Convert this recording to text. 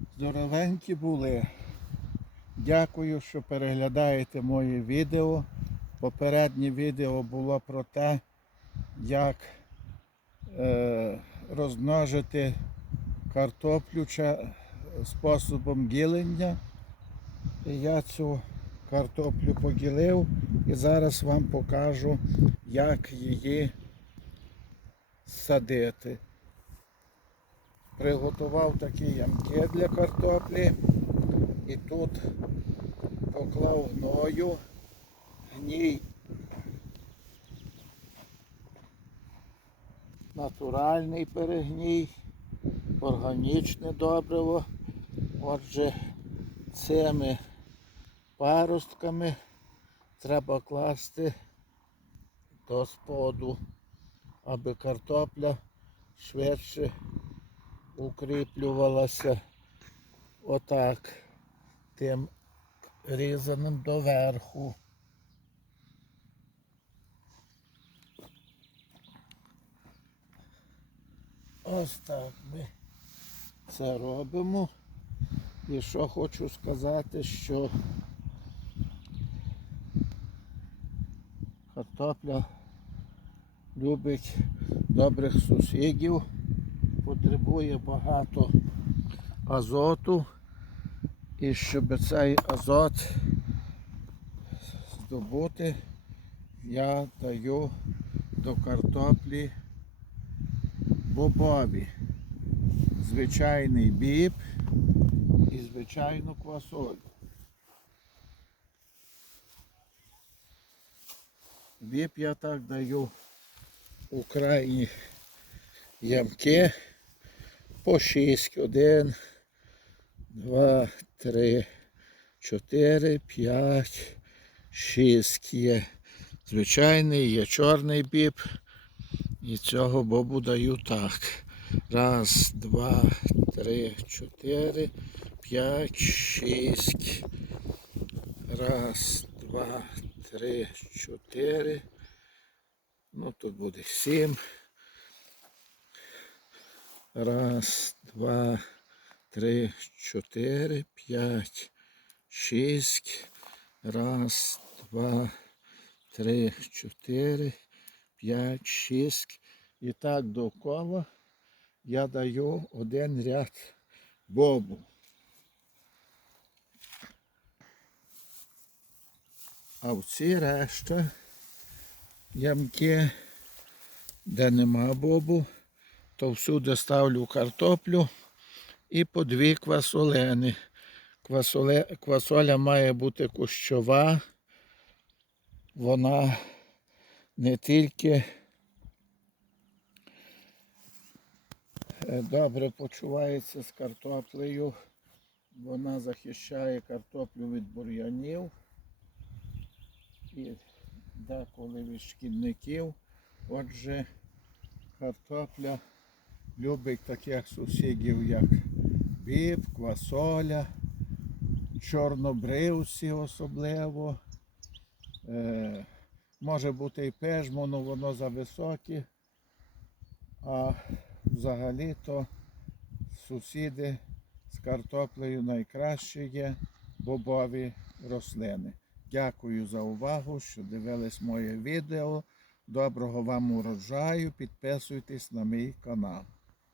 Здоровенькі були. Дякую, що переглядаєте моє відео. Попереднє відео було про те, як е, розмножити картоплю способом гілення. І я цю картоплю поділив і зараз вам покажу, як її садити. Приготував такі ямки для картоплі і тут поклав гною, гній натуральний перегній, органічне добриво. Отже, цими паростками треба класти до споду, аби картопля швидше укріплювалася отак тим різаним доверху. Ось так ми це робимо. І що хочу сказати, що картопля любить добрих сусідів, потребує багато азоту. І щоб цей азот здобути, я даю до картоплі бобові. Звичайний біб і звичайну квасолю. Біб я так даю у крайні ямки по 6, 1, 2, 3, 4, 5, 6 є. Звичайний є чорний біб. І цього бобу даю так. Раз, два, три, чотири, п'ять, шість. Раз, два, три, чотири. Ну тут буде сім. Раз, два, три, чотири, п'ять, шість. Раз, два, три, чотири, п'ять, шість. І так довкола я даю один ряд бобу. А в ці решта ямки, де нема бобу, то всюди ставлю картоплю і по дві квасолени. Квасоле, квасоля має бути кущова. Вона не тільки е, добре почувається з картоплею, вона захищає картоплю від бур'янів і деколи від шкідників. Отже, картопля любить таких сусідів, як біб, квасоля, чорнобривці особливо. Е, може бути і пежмо, але воно зависоке. А взагалі-то сусіди з картоплею найкраще є бобові рослини. Дякую за увагу, що дивились моє відео. Доброго вам урожаю. Підписуйтесь на мій канал.